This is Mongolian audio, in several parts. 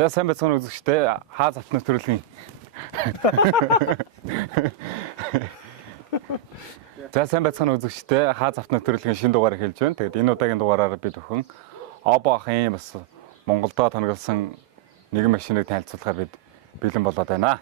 За сайн байцгаана үзэгчдээ ХААЗ Авто нэвтрүүлгийн. За сайн байцгаана үзэгчдээ ХААЗ Авто нэвтрүүлгийн шинэ дугаар эхэлж байна. Тэгээд энэ удаагийн дугаараар бид өхөн обо ахын бас Монголдо тоногдсон нэгэн машиныг танилцуулахаар бид бэлэн болоод байна.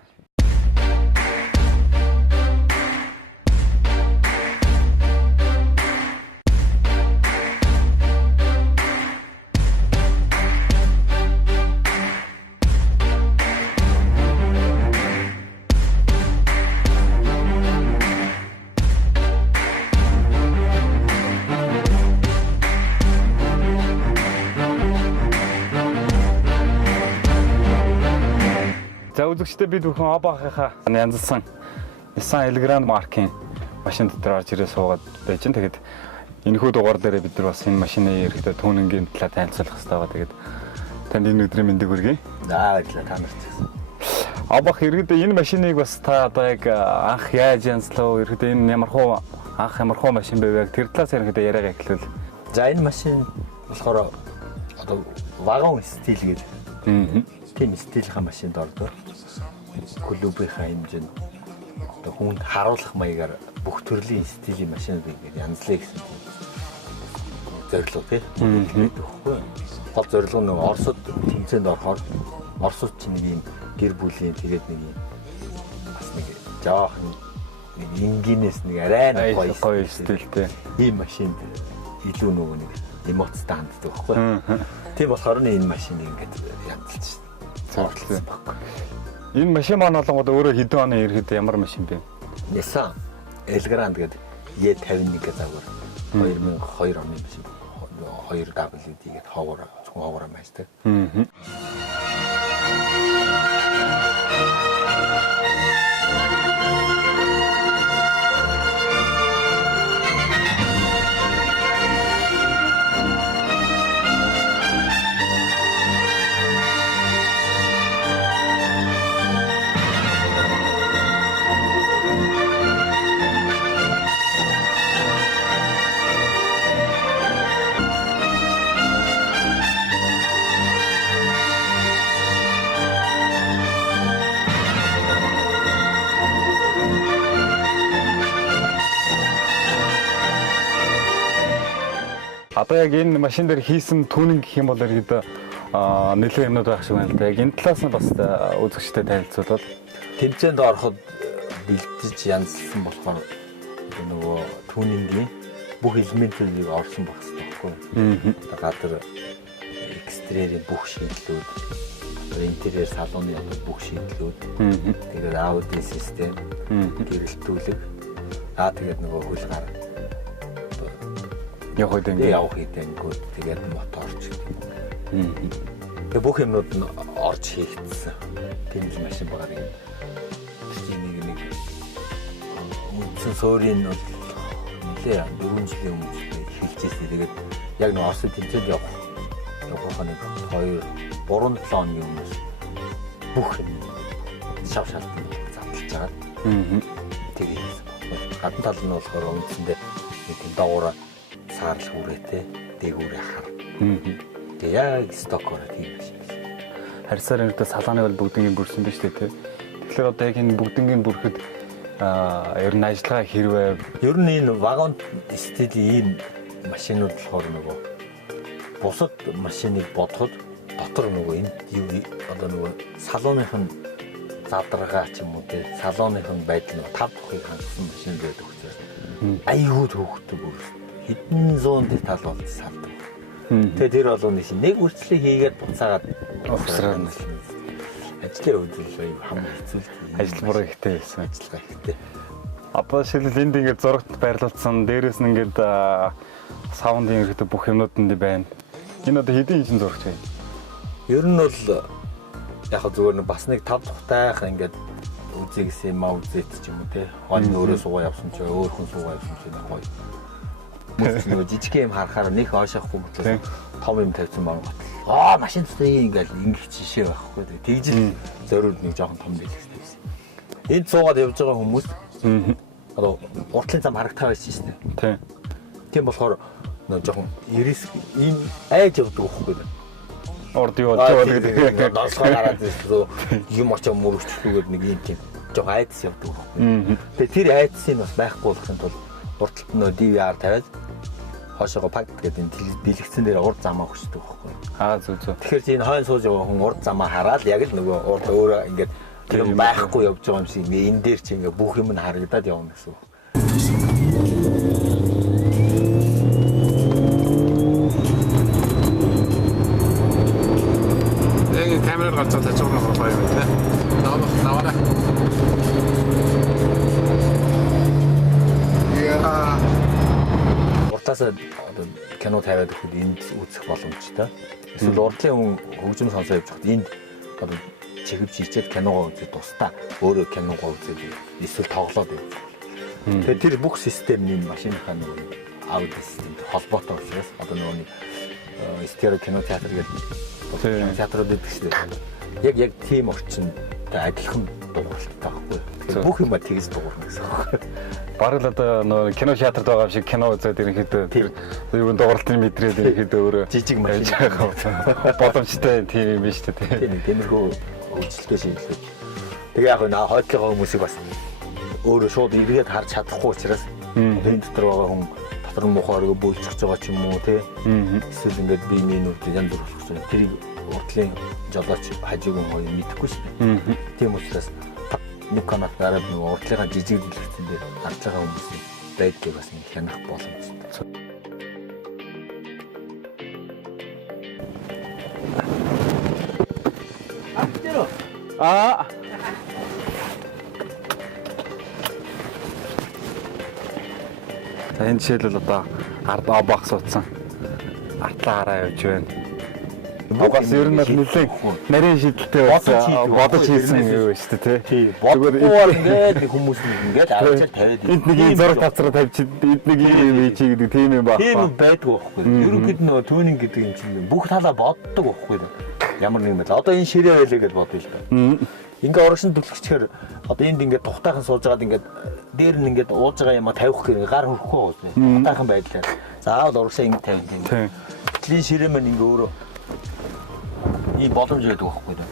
За үзэгчдээ бид бүхэн обо ахынхаа янзлсан Nissan Elgrand маркийн машин дотор орж ирээ суугаад байж байна. Тэгээд энэхүү дугаар дээр бид нар бас энэ машины ерөөдөө түүнингийн талаар танилцуулах хэрэгтэй байгаа. Тэгээд танд энэ өдрийн мэндийг хүргэе. За баярлалаа та нарт. Обо ах ерөөдөө энэ машиныг бас та одоо яг анх яаж янзлав? Ерөөдөө энэ ямархуу машин байв? Тэр талаас ерөөдөө яриагаа эхлүүл. За энэ машин болохоор одоо вагон стил гэдэг. Тийм стилийнхаа машинд ордог. Клубийнхаа хэмжээнд одоо хүнд харуулах маягаар бүх төрлийн стилийн машинуудыг янзлая гэсэн зорилго тийм. Гол зорилго нь Оросд тэмцээнд орохоор Оросд ч нэг юм гэр бүлийн тэгээд нэг юм бас нэг жоохон ингинээс нэг арай гоё стилтэй ийм машинд илүү нөгөө нэг эмоцтой ханддаг байхгүй. Тийм болохоор энэ машиныг ингээд янзлж байна. Энэ машин маань олонгод өөрөө хэдэн оны ирэхэд ямар машин бэ? Nissan Elgrand гэдэг E51 гэдэг загвар 2002 оны машин. 2WD гэдэг хоогоор маштай. Одоо яг энэ машин дээр хийсэн түүнинг гэх юм бол ерөөдөө нэлээд юмнууд байх шиг байна л да. Яг энэ талаас нь бас үзэгчтэй танилцуулбал тэмцээнд ороход бэлдэж янзлсан болохоор нөгөө түүнингийн бүх элементүүдийг орсон байх хэрэгтэй байхгүй. Гадар экстерьерийн бүх шийдлүүд, интерьер салууны бүх шийдлүүд, тэгээд аудио систем, гэрэлтүүлэг, тэгээд нөгөө хөлгар явах хэдэнгүүд тэгээд моторч гэдэг юм. Тэгээ бүх юмнууд нь орж хийгдсэн. Тийм л машин байгаа юм. Тийм нэг үндсэн суурийн бол нэлээ 4 жилийн өмнө эхэлжсэн. Тэгээд яг нэг Оросд тэмцээнд явах нэг 2-3-7 оны өмнөөс бүх шав шалтгаан задлж байгаа. Тэгээд гадна тал нь болохоор үндсэндээ тийм доогуур саарл хүрээтэй дээгүүрээ хар. Тэгээ яг стокоор тийм биш. Харьцаар энэ салааны бол бүгднийг бүрсэн биз дээ тий. Тэгэхээр одоо яг энэ бүгднийг бүрэхэд ер нь ажиллагаа хэрвээ ер нь энэ вагон стилийн ийм машинууд болохоор нөгөө бусад машиныг бодоход дотор нөгөө энэ одоо нөгөө салууных нь задаргаа ч юм уу тий салууных нь байдал нь тав бүхийг хангасан машин байдаг учраас аюул хөөхтэй бүр хэдэн зуун деталь болж салдаг. Тэгээд тэр болгоны шин нэг үрчлэг хийгээд буцаагаад офсраар нь ажлын үйлдэл хамгийн хэцүү. Ажил буруу ихтэй байсан. Ажиллагаа ихтэй. Одоо шилэл энд ингээд зурагт байрлуулсан, дээрээс нь ингээд саундын хэрэгтэй бүх юмнууд нь байна. Энэ одоо хэдийн инжин зурагч вэ? Ер нь бол яг зүгээр нь бас нэг 5 тухтайх ингээд үзье гэсэн юм аа үзээд ч юм уу те. Хонь өөрөө суугаа явсан ч өөр хүн суугаа явсан ч нэг гоё. Нөгөө жижиг юм харахаар нэг оошохгүй гэж том юм тавьсан баг. Машин цэцгийн ингээл ингэх жишээ байхгүй. Тэгжил зориуд нэг жоохон том байх хэрэгтэй. Энд суугаад явж байгаа хүмүүс одоо уртлын зам харагтаа байсан шүү дээ. Тийм болохоор жоохон ирис ийм айж явдаг байхгүй. Урд юу болж байгаа гэдэг. Ноосгоо гараад ирсэн юм очоо мөрөгчлүүгээд нэг юм тийм жоо айдас явдаг байхгүй. Тэгээ тэр айдасыг бас байхгүй болохын тулд урталт нөө DVR тавиад хоошоогоо пакт гэдэг энэ дэлгэцэн дээр урд замаа өгчдөг байхгүй. Зүг. Тэгэхээр чи энэ хойно сууж байгаа хүн урд замаа хараад яг л нөгөө урд өөрөө ингээд тэр байхгүй явж байгаа юм шиг ингээ энэ дээр чи ингээ бүх юм нь харагдаад явна гэсэн үг. Яг камераар гарч байгаа ч байгаа гоё юм тийм. Наваа. Уртасаа одоо кино тавиад өгөхөд энд үзэх боломжтой. Эсвэл урдлын хүн хөгжим сонсоо явж хад энд одоо чиглэж хийчихэд киногоо үзээд тусдаа өөрөө киногоо үзээд эсвэл тоглоод явж. Тэгэхээр тэр бүх системний машиныхаа нөгөө аудио системтэй холбоотой учраас одоо нөгөө стерео кинотеатр гэдэг театрууд гэдэг чинь яг тийм орчинтай адилхан дууралттай байхгүй. Бүх юм тэгж дуурна гэсэн үг. Бараг л одоо нөгөө кино театрт байгаа шиг кино үзээд ерөнхийдөө тэр юу дууралтын мэдрээд ерөнхийдөө өөрөө жижиг машин боломжтой тийм юм биш үү тийм. Тиймэрхүү үйлчлэлтэй шийдлээ. Тэгээ яг наа хойдлогоо хүмүүсийг бас өөрөө шууд эргээд харж чадахгүй учраас энэ дотор байгаа хүн дотор нь муухай оргоо бөөлчихөж байгаа ч юм уу тий. Эсвэл ингээд биений нүрд янз бүр болох чинь тэрийг урдлын жолооч хажуугийн гоё мэдэхгүй шүү дээ. Тийм учраас нэг канал гараад нөгөө урдлынхаа жижиг дэлгэцэн дээр харж байгаа хүмүүсийн байдлыг бас нэг хянах боломжтой. За энэ жишээлбэл одоо ард обоокс утсан. Атлаа хараа явж байна. Угаас ер нь нэлээд нарийн шийдэлтэй бодож хийсэн юм шүү дээ тий. Бодгоор ингээд хүмүүс ингээд авчаар тавиад энд нэг юм зураг тавцраа тавьчих энд нэг юм хийчих гэдэг тийм юм байна. Тийм байдгүй байхгүй. Ерөнхийд нь түүнинг гэдэг юм чинь бүх талаа боддог байхгүй. Ямар нэг юм бэ? Одоо энэ ширээ байлаа гэж бодъё л да. Ингээ урагшин түлхчихээр одоо энд ингээ тухтайхан сууж байгаад ингээ дээр нь ингээ ууж байгаа юм а тавих гэх гар хөрөхгүй гоос. Тухтайхан байдлаар. Заавал урагшаа ингээ тавих юм. Тэлийн ширээ маань ингээ өөрөө ийм боломж байдаг байхгүй да.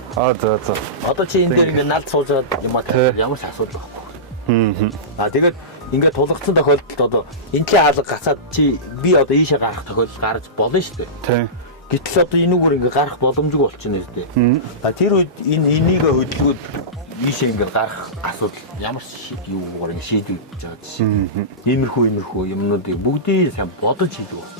За. Одоо чи энэ дээр ингээ налд сууж байгаа юм а тавих ямар ч асуудал байхгүй. Тэгээд ингээ тулгцсан тохиолдолд одоо энэний хаалга гацаад чи би одоо ийшээ гарах тохиолдол гарч болно шүү дээ. Гэтэл одоо энүүгээр ингээ гарах боломжгүй болчихно үстэй. Тэр үед энийг хөдөлгөөд ийшээ ингээ гарах асуудал ямар ч юугаар ингээ шийдэгдэж байгаа чинь. Иймэрхүү юмнуудыг бүгдийг сайн бодож хийдэг байна.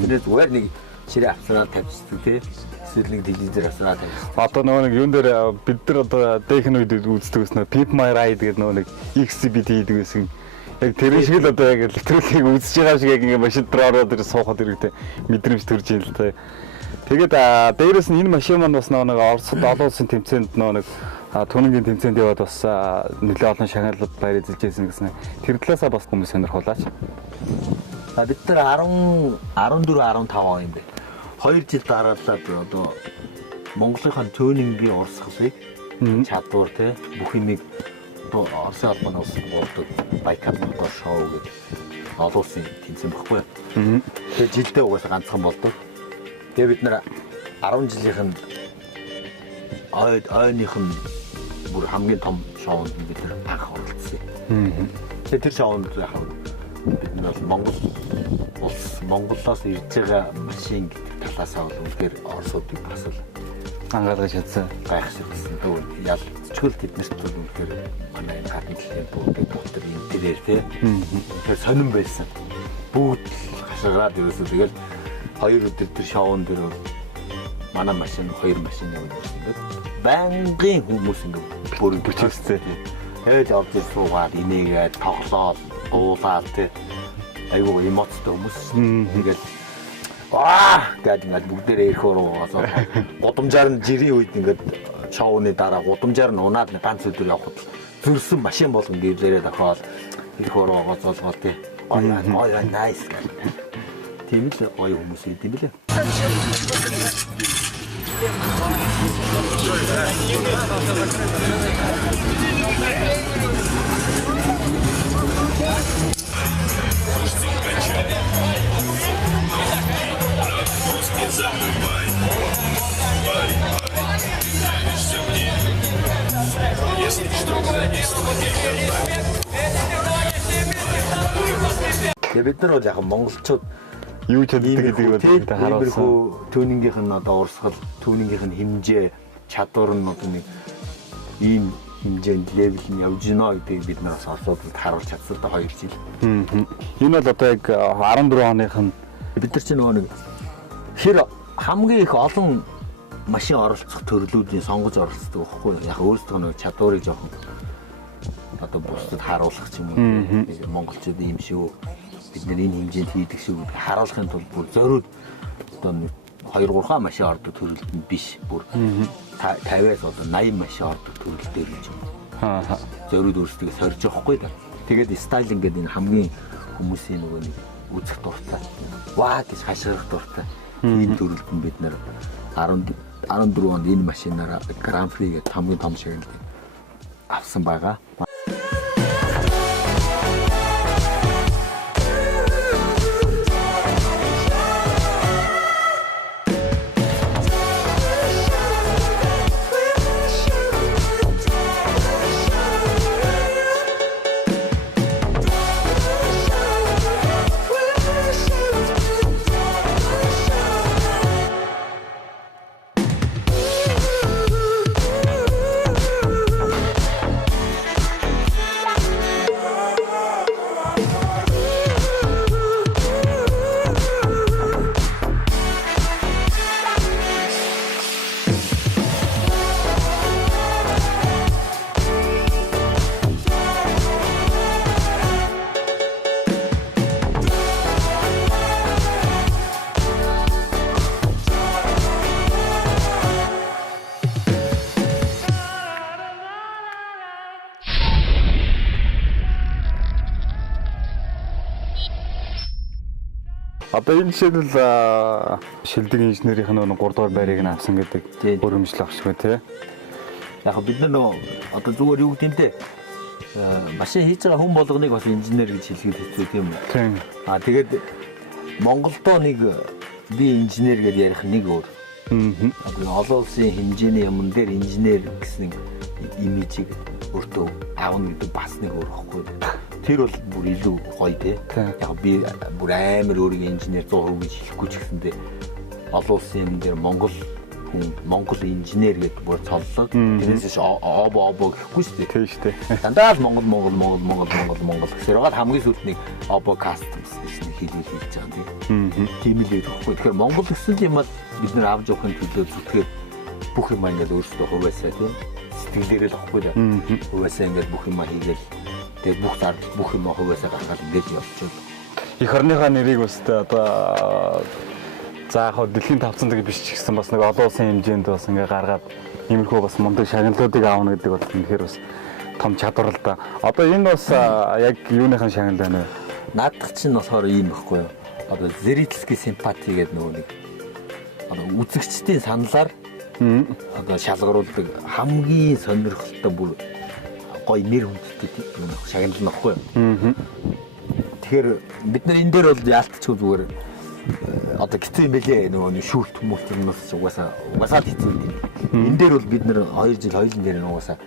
Тэрээс уяар нэг ширээ авсараа тавьчихсан тий. Эсвэл нэг телевизээр авсараа тавьчихсан. Одоо нөгөө нэг юун дээр бид нар одоо дэхэн үед үздэг гэсэн Pimp My Ride гэдэг нөгөө нэг XCBT хийдэг гэсэн. Яг тэр шиг л одоо яг нэвтрүүлгийг үзэж байгаа шиг яг ингээ машин дээр ороод ир суухад хэрэгтэй мэдрэмж төрж ийн л та. Тэгээд дээрээс нь энэ машин маань бас нэг Оросд олон улсын тэмцээнд нэг түүнгийн тэмцээнд яваад бас нэлээд олон шагналууд баяр эзэлж байсан гэсэн. Тэр талаасаа бас хүмүүс сонирхуулаач. Бид нар 14 15 он юм бэ. 2 жил дараалаад одоо Монголынхаа түүнингийн урсгалыг чадвар те бүх юмыг Оросын албанаас болдог байкап мотор шоу гэдэг олон улсын тэмцээн баггүй. Тэгээ жилдээ угаасаа ганцхан болдог. Тэгээ бид нар 10 жилийнхэн ойных нь бүр хамгийн том шоунд бид нар анх оролцсон. Тэгээ тэр шоунд яг бид нар Монголоос ирж байгаа машин гэдэг талаасаа бол үнэхээр орсуудыг бас л ангаалгаж чадсан. Гайхшигсан. Ял зөвхөн тэднэрт бол үнэхээр манай гадны дэлхийн бүгд интерьер тий. Тэр сонирн байсан. Бүгд хашгираад ерөөсөө тэгэл 2 өдөр тэр шоуун дээр манай машин 2 машин яваад ирсэн. Бангийн хүмүүс ингээд бүр бүчээстэй. Тэгээд явж суугаад инээгээд тоглоод уулаад тий. Айгуу эмоцтой хүмүүс. Тэгэл гэдэг ингээд бүгдээрээ ирэх уруугаас гудамжаар нь жирийн үед ингээд шоуны дараа гудамжаар нь унаад ганц өдөр явхад зүрсэн машин болгон дэвлэрээ тохиол ирэх уруугаас олгоо тий. Ой nice гэх. Тийм л гоё хүмүүс идэв билээ. Не забывай. Тэгээ бид нар бол яг монголчууд юу ч хэлдэг гэдэг бол харуулсан. Түүнийгийнх нь одоо урсгал, түүнийгийнх нь хэмжээ, чадвар нь одоо нэг ийм хэмжээнд левел нь явж гинэ гэдгийг бид нар бас орсуудад харуулж чадсан да 2 жил. Энэ бол одоо яг 14 оных нь бид нар чинь нөгөө нэг хэр хамгийн их олон машин оролцох төрлүүдийн сонгож оролцдог байхгүй юу? Яг өөрсдөө нэг чадварыг жоохон одоо бусдад харуулах юм уу? Монголчууд ийм шүү. Бид нэр энэ хэмжээнд хийдэг шүү гэдгийг харуулахын тулд бүр зориуд одоо 2-3 машин ордог төрөлд нь биш. Бүр 50-аас одоо 80 машин ордог төрөл дээр юм чинь. Зориуд өөрсдөө сорж явахгүй да. Тэгээд стайлинг гэдэг энэ хамгийн хүмүүсийн нөгөө нэг үзэх дуртай. Ваа гэж хашгирах дуртай. Энэ төрөлд нь бид нэр 14 онд энэ машинаараа Гран При гэдэг хамгийн том шагналыг авсан байгаа. Одоо энэ жишээлбэл шилдэг инженерийн нэг 3 дугаар байрыг нь авсан гэдэг өрөмжлөх авшгүй тий. Яг бид нар нөө одоо зүгээр юу гэдэг юм те машин хийж байгаа хүн болгоныг бас инженер гэж хэлгээд хэцүү тийм үү? Тийм. Тэгээд Монголдоо нэг би инженер гэж ярих нэг өөр. Одоо олон улсын хэмжээний юмн дээр инженер гэсэн имижийг өөртөө аавна гэдэг бас нэг өөр байхгүй. Тэр бол бүр илүү гоё те. Яг би бүр амар өөрийн инженер 100% гэж хэлэхгүй ч гэсэндээ олон улсын юм дээр Монгол инженер гэдэг бүр цоллоо. Тэрнээс обо гэхгүй шүү дээ. Тийм шүү дээ. Дандаа л Монгол гэсээр байгаа хамгийн сүүлд нэг обо customs гэж хэлж байгаа юм тийм л байхгүй. Тэгэхээр Монгол гэсэн юм бол бид нэр авч явахын төлөө зүтгэхэд бүх юм ингээд өөрсдөө хуваасаа тийм сэтгэлээрээ л ахгүй да. Хуваасаа ингээд бүх юм хийгээл тэгээд бүх юм хуваасаа гаргаад ингээд явчихвал их орныхаа нэрийг өстэй одоо за яг дэлхийн тавцан гэж биш ч гэсэн бас нэг олон улсын хэмжээнд бас ингээ гаргаад иймэрхүү бас мундаг шагналуудыг аавна гэдэг бол үнэхээр бас том чадвар л да. Одоо энэ бас яг юуныхан шагнал байна вэ? Наадах чинь болохоор ийм байхгүй юу? Одоо зрительский симпати гэдэг нөгөө нэг одоо үзэгчдийн саналаар одоо шалгаруулдаг хамгийн сонирхолтой бүр гоё нэр хүндтэй шагнал нөхгүй юу? Тэгэхээр бид нар энэ дээр бол яалтчгүй зүгээр одоо хэцүү юм бэлээ нөгөө шүүлт хүмүүст угаасаа хэцүү юм. Энэ дээр бол бид нэр 2 жил хоёулын дээр угаасаа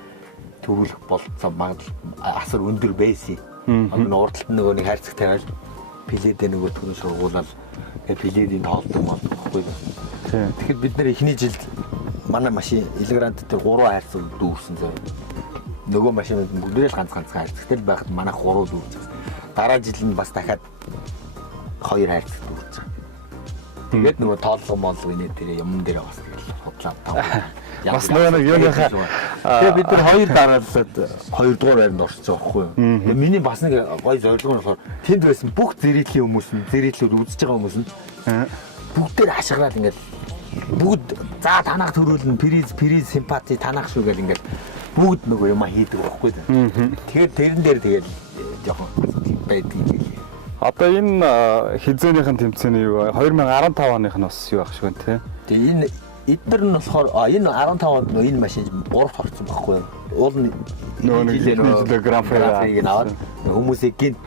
төрүүлэх болцоо асар өндөр байсан. Одоо урдталт нөгөө нэг хайрцаг тавиал пледээ нөгөө түрүү сургуулаад пледийн тоолдог болохгүй. Тэгэхээр бид нэр эхний жилд манай машин элегрант дээр 3 хайрцаг дүүрсэн зав. Нөгөө машинууд бүгдээ л ганц хайрцагтай байхад манайх 3 дүүрсэн. Дараа жил нь бас дахиад 2 хайрцаг дүүрсэн. Тэгээд нөгөө тоолго инээ дээр юм дээр бас худлаа тав. Бас нөгөө нэг юуныхаа тэгээд бид нар 2 дараалаад 2 дугаар байранд орсон байхгүй юу. Тэгээд миний бас нэг гоё зорилго нь болохоор тэнд байсан бүх зэрэглийн хүмүүс нь зэрэглүүд үзэж байгаа хүмүүс нь бүгдээр хашгираад ингээд бүгд за танах төрүүлнэ приз симпати танах шүү гэл ингээд бүгд нөгөө юм хийдэг байхгүй юу. Тэгээд тэрэн дээр тэгээд жоохон байдгийг. Одоо энэ хизээнийхэн тэмцээний юу 2015 оных нь бас юу ах шиг байна тий. Тэгээ эдгээр нь болохоор энэ 15 онд энэ машин 3-т орсон байхгүй юу. Уул нь нөгөө нэг Гран При аваад хүмүүсийг гинт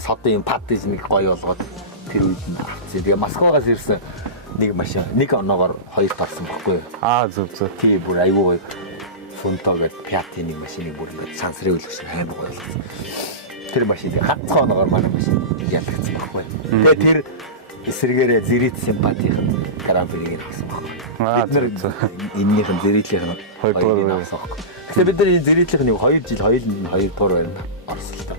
содын пад гэж нэг гоё болгоод тэр үед нь авчихсан. Тэгээ Москвагаас ирсэн нэг машин нэг оноогоор 2-т орсон байхгүй юу. Зөв. Тий бүр айгүй гоё фунтоо гэдэг Пиати нэг машиныг бүр ингээд сансрын үлгш амар гоё болгосон. тэр машиныг ганцхан оногоор манай машин ялгцсан байхгүй. Тэгээ тэр эсрэгээрээ зэрэг симпатийн грамприйг авсан байхгүй. Бид нар эннийх нь зэрэглийнх нь хоёрдугаар авсан байхгүй. Тэгэхээр бид нар энэ зэрэглийнх нь 2 жил хоёрдугаар байранд орсон л та.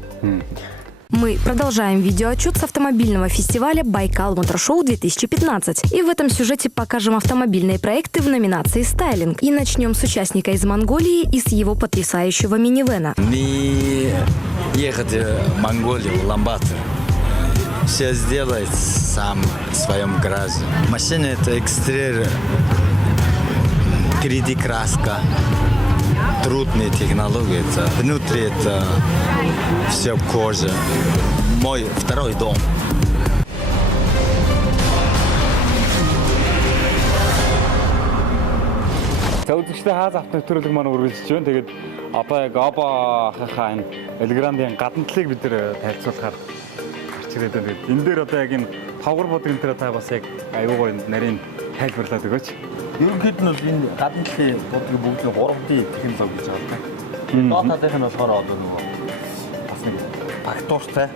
Мы продолжаем видеоотчет с автомобильного фестиваля «Байкал Мотор-шоу 2015». И в этом сюжете покажем автомобильные проекты в номинации «Стайлинг». И начнем с участника из Монголии и с его потрясающего минивэна. Не ехать в Монголию, в Ламбатор. Все сделать сам в своем гараже. Машина это экстерьер, 3D краска. Трудные технологии, это внутри это все кожа. Мой второй дом. За үзэгчдээ ХААЗ авто нэвтрүүлэг маань үргэлжлэж байна. Тэгээд одоо яг обоохийнхаа энэ Элграндын гадна талыг бид нэр тайлцуулахаар гарч ирээд байна. Тэгээд энэ дээр одоо яг энэ тавгар бодог энэ дээр та бас яг аюугаа нарийн тайлбарлаад өгөөч. Ерөнхийд нь бол энэ гадна талын бодгийг бүгд 3D технологи гэж байгаа юм. Доод талынх нь болохоор одоо нөгөө бас нэг фактуртай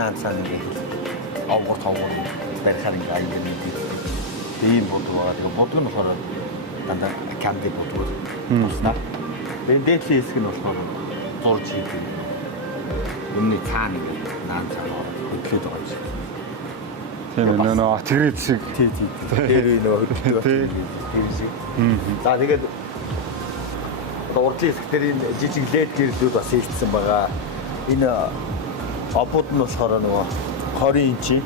наан цаана нэг авгар барихаар ингээ аяг нэг ийм бодог байгаа. Тэгээ бодог нь болохоор дандаа камди бодог туснаа. Тэгээ дээдлийн хэсэг нь болохоор зурж хийдэг. Өмнө цаана ингээ наан цаана хөдлөд байгаа юм шиг. Тийм ээ нөө тэгрэд шиг тий. Тэр нөө хөдлөд. За тэгээд урдлын хэсгээр энэ жижиг лед гэрлүүд бас хийгдсэн байгаа. Энэ обод нь болохоор нөгөө 20 инчи.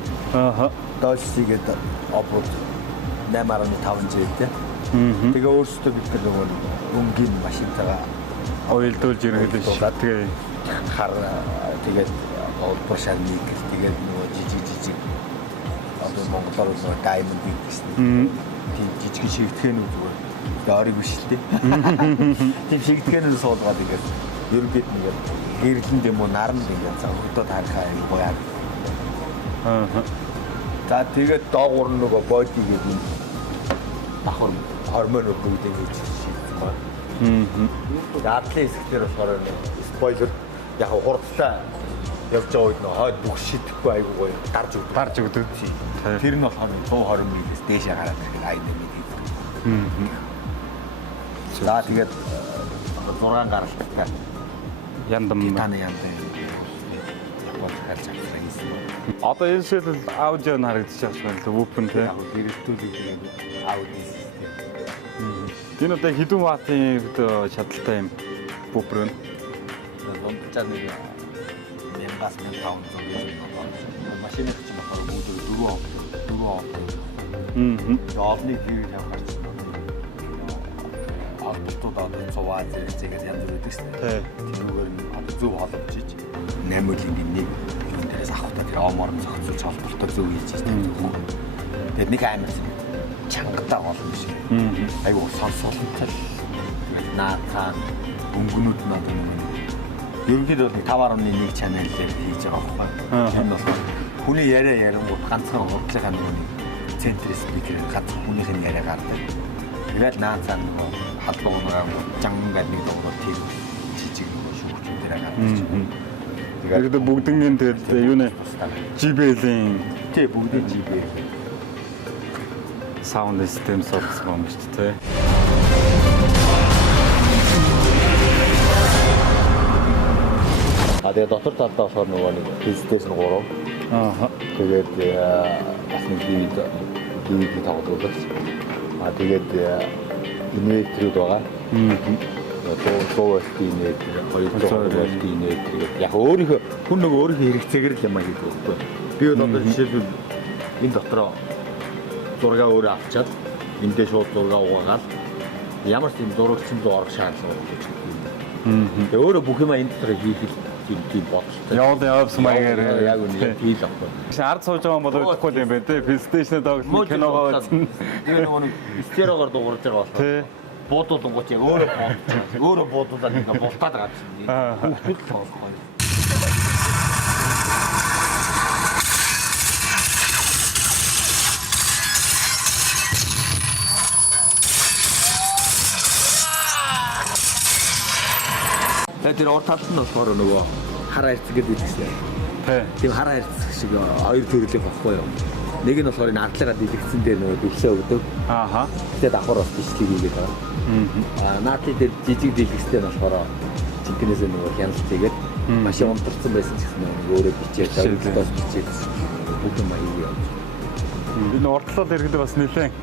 Доошлигээд обод 8.5 жийтэй. Тэгээ өөрсдөө бид нөгөө өнгийн машинтайгаа ойлдуулж ирэх хэлээ. Тэгээ хар тэгээд олбор шарныг тэгээд нөгөө жижиг одоо монголоор нөгөө даймонд гэсэн. Тийм жижиг шигтгэхэнүүд зүгээр даариг биш л дээ. Тийм шигтгэхэнүүд суулгаад ингээд ерөнхийд нь гэрлэнд юм уу наран ингээд зөвхөн харахаа юм гоё. За тэгээд доогуур нөгөө боди гэдэг юм давхар гормонууд бүгд ингэж шийдсэн байна. Дадлын хэсгээр болохоор спойлер яг хурдтай явж байгаа үед нөө хойд бүх шидэхгүй айгуу гоё гарч өгдөг. Тэр нь болохоор 120 м-ээс дээшээ гараад ирэхэд айдаа мэдээ. За тэгээд 6 гаралтай яндам таны яндаа Японд харж авсан юм. Одоо энэ шил аудио нь харагдчих юм байна. Вупэн тий. Яг хэрэгтүүлэг тэгээд аудио систем. Энэ одоо хэдэн ваттын чадaltaй юм вупер вэ? Монголчууд нэг 1500 гэж байна. Машины чинь болохоор бүгд 4 Олны хийх явахаар чинь автотууд одоо цуваа зэрэгцээгээд янз бүр өгдөг шүү дээ. Тэрүүгээр нь одоо зөв холбож ич 8-ийн нэг юм дээрээс авахтаа тэр омоор нь зохицуулж холболтоо зөв хийж байгаа. Тэгээд нэг амар чангатаа болно шиг. Айгу сонсолтой. Тэгээд наацаа өнгөнүүд нь одоо ерөнхийдөө 5.1 чанал дээр хийж байгаа байхгүй. Энэ бол хүний яриангууд ганцхан урдлынхаа нэг центр спикер ганц хүнийх нь яриа гардаг. Тэгээд наацаа халбагнаа жангаад нэг дугаар тийм жижиг шүүгчдээр гардаг. Тэгээд бүгднгийн тэгээд юу нэ JBL-ийн тий бүгдийн JBL саунд систем суулгасан юм шүү дээ. Тэгээ дотор талдаа болохоор нөгөө нэг PlayStation 3. Тэгээд бас нэг DVD тоглоулах. Тэгээд инвертэрүүд байгаа. Төвөсти инвертер, 200 инвертер гэдэг. Яг өөрийнхөө хүн нөгөө өөрийнхөө хэрэгцээгээр л юм аа гэдэг байхгүй. Би бол одоо жишээлбэл энэ дотроо зураг өөрөө авчаад эндээ шууд зураг угаагаад ямар ч юм зурагч нь орох шаардлага байхгүй. Тэгээ өөрөө бүх юм энэ дотор хийх тийм бодлоо. Явсан маягаар яг үнэ хийл авахгүй. Ард сууж байгаа бол өгөхгүй юм байна те. PlayStation-д тоглох киногоо үзсэн. Тэгээ нөгөө стереогоор дуурж байгаа болохоор буудуулгууд яг өөрөө буудуулаад ингээ бултаад байгаа юм. Хүүхдүүд л тоглохгүй. Тэр урд талд нь болохоор нөгөө хараа хэрцэг гэдэг хэлсэн. Тийм хараа хэрцэг шиг хоёр төрлийн бохгүй юу? Нэг нь болохоор энэ ардлага дэлгэцэн дээр нөгөө дэлсээ өгдөг. Ааха. Тэгээд давхар бас бичлэг хийгээд байгаа. Наадлын дээр жижиг дэлгэцтэй нь болохоор жинкнээс нөгөө хяналт хийгээд машин унтарсан байсан ч гэсэн өөрөө бичээд давтаас бичээд бүх юм аяа. Энэ уртлал иргэдэг бас нэлээд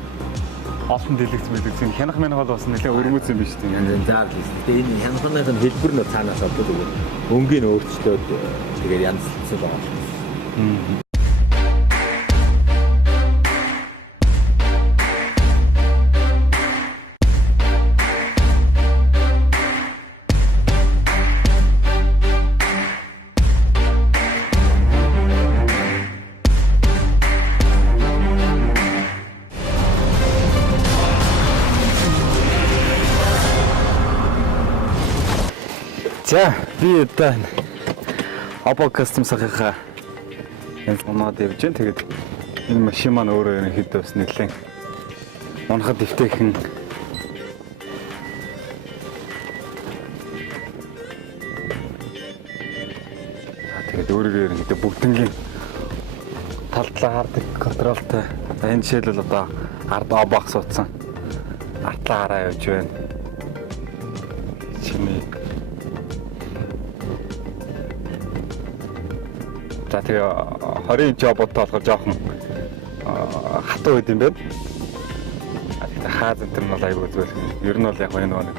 олон дэлгэц мэдгэцэн хянах мэнх бол бас нэлээд өрмөц юм биш үү? Энэ заар л. Тэгээд энэ хянахны хэлбэр нь цаанаас одоо тэгээд өнгийн өөрчлөлтөд тэгээд янзлцсан байгаа. За би одоо Oppo Customs-ийнхаа энэ оноод явж байна. Тэгээд энэ машин маань өөрөө ерөнхийдөө бас нэлээд унахад дэвтэйхэн тэгээд өөрийгөө ерөнхийдөө бүгднгийн талдлаа хардаг контролтой. Энэ жишээлбэл одоо ард обоох суудсан. Артлаа хараа явж байна. Чиний за тэгээ 20 инч ободтой болохоор жоохон хатуу байд юм байна. Тэгэхээр HAAZ энэ нь бол аягүй зүйл. Ер нь бол яг энэ нэг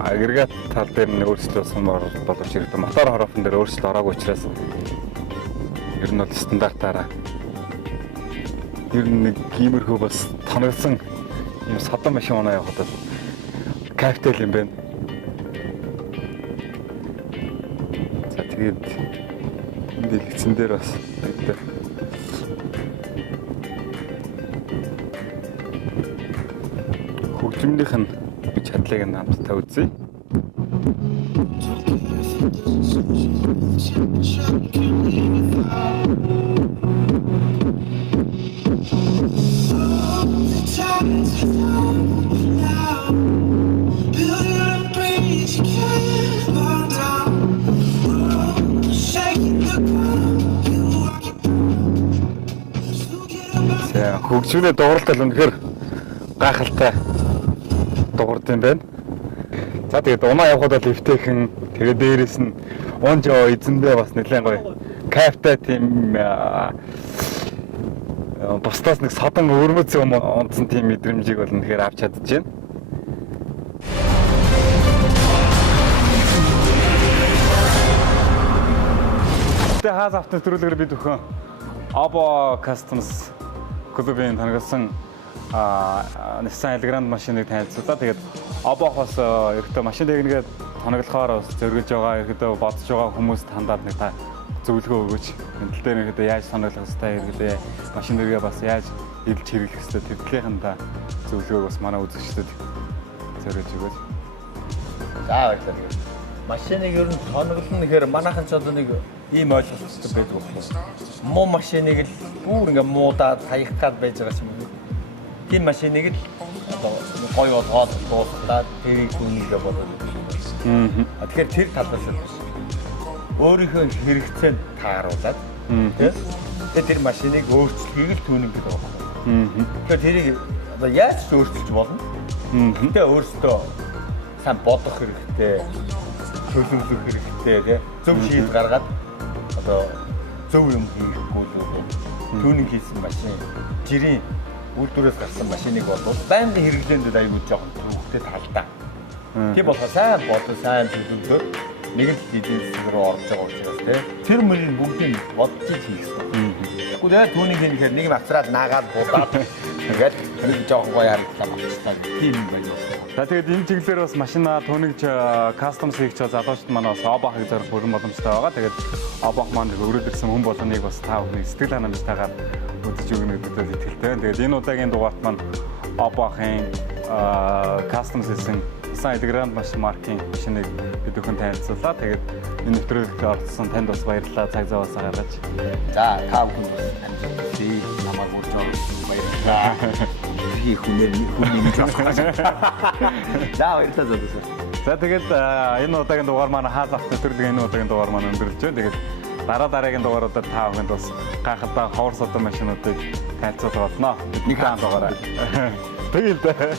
агрегат тал дээр нь өөрчлөлт боловч ирдэг. Мотор хороофон дээр өөрчлөлт ороогүй учраас ер нь бол стандартаараа ер нь нэг иймэрхүү бас тоногдсон юм садан машин унаа явахад капитал юм байна. За тэгээд дэлгэцэн дээр бас гэдэг. Хөгжмөнийх нь чадлыг нь хамтдаа үзье. Хөгжмөний дугуйлтал үнэхээр гайхалтай дугуйд юм байна. За тэгээд унаа явхад бол эвтэйхэн тэгээд дээрээс нь унж яваа эзэндээ бас нэлээд гоё кайфтай тийм бусдаас нэг садан өрмөц юм унтсан тийм мэдрэмжийг бол үнэхээр авч чадж байна. Тэгээд HAAZ Авто нэвтрүүлгээр бид өхөн Oppo Customs клубын танигдсан Nissan Elegant машиныг танилцуулаа. Тэгээд Oppo-хоос ерөөхдөө машин техникээ тоноглохоор бас зөргилж байгаа, ерөөхдөө бодож байгаа хүмүүст хандаад нэг та зөвлөгөө өгөөч. Энэ тал дээр ерөөхдөө яаж тоноглох хэвээр, ерөөхдөө машин дээрээ бас яаж эдэлж хэрэглэх хэвээр тэдгээрийн та зөвлөгөөг бас манай үзэгчдэд зориулж өгөөч. За баярлалаа. Машиныг ер нь тоноглоно гэхээр манайхан ч одоо нэг ийм ойлголттой байдаг байна. Муу машиныг л бүр ингээ муудаад хаях гад байж байгаа юм байна. Тийм машиныг л одоо гоё болгоод дуусгаад тэрийг түүнийгээ бодоод байна. Тэгэхээр тэр талаас нь өөрийнхөө хэрэгцээнд тааруулаад тэгээд тэр машиныг өөрчлөхийг л түүнийг гэдэг байна. Тэгэхээр тэрийг одоо яаж ч өөрчилж болно. Тэгтээ өөртөө сайн бодох хэрэгтэй, төлөвлөх хэрэгтэй, зөв шийдэл гаргаад одоо зөв юм хийхгүй л түүнийг хийсэн машин жирийн үйлдвэрээс гарсан машиныг болвол байнгын хэрэглээнд аягүй жоохон төвөгтэй талдаа. Тийм болохоор сайн бодсон, сайн төлөвлөд нэгэн эдийн засаг руу орж байгаа учраас тэр мөрийг бүгдийг бодож хийх хэрэгтэй. Тэгвэл яа түүнийг хийхээр нэг авцраад наагаад буудаад ингээд нэг жоохон гоё харагдсан болчихлоо. Тийм юм байна. За тэгээд энэ чиглэлээр бас машина түүнийг кастомс хийх ч залуучууд манай бас Oppo-ыг зорих бүрэн боломжтой байгаа. Тэгээд Oppo маань өрөөд ирсэн хүн болгоныг бас та бүхний сэтгэл ханамжтайгаар үзэж өгнө гэдэгт итгэлтэй байна. Тэгээд энэ удаагийн дугаарт маань Oppo-ын кастомс хийсэн Nissan Elegant маркийн машиныг бид өхөн танилцууллаа. Тэгээд энэ нэвтрүүлэгт оролцсон танд бас баярлалаа. Цаг зав бас гаргаж. За та бүхэн бас амжилттай намайг урьж оролцсон баярлалаа. Их хүнээр нэг хүн ингэж авах. За баярлалаа. За тэгээд энэ удаагийн дугаар маань ХААЗ Авто нэвтрүүлэг энэ удаагийн дугаар маань өндөрлж байна. Тэгээд дараагийн дугааруудаар та бүхэнд бас гайхалтай ховор содон машинуудыг танилцуулах болно. Бидний дугаараа. Тэгэл дээ.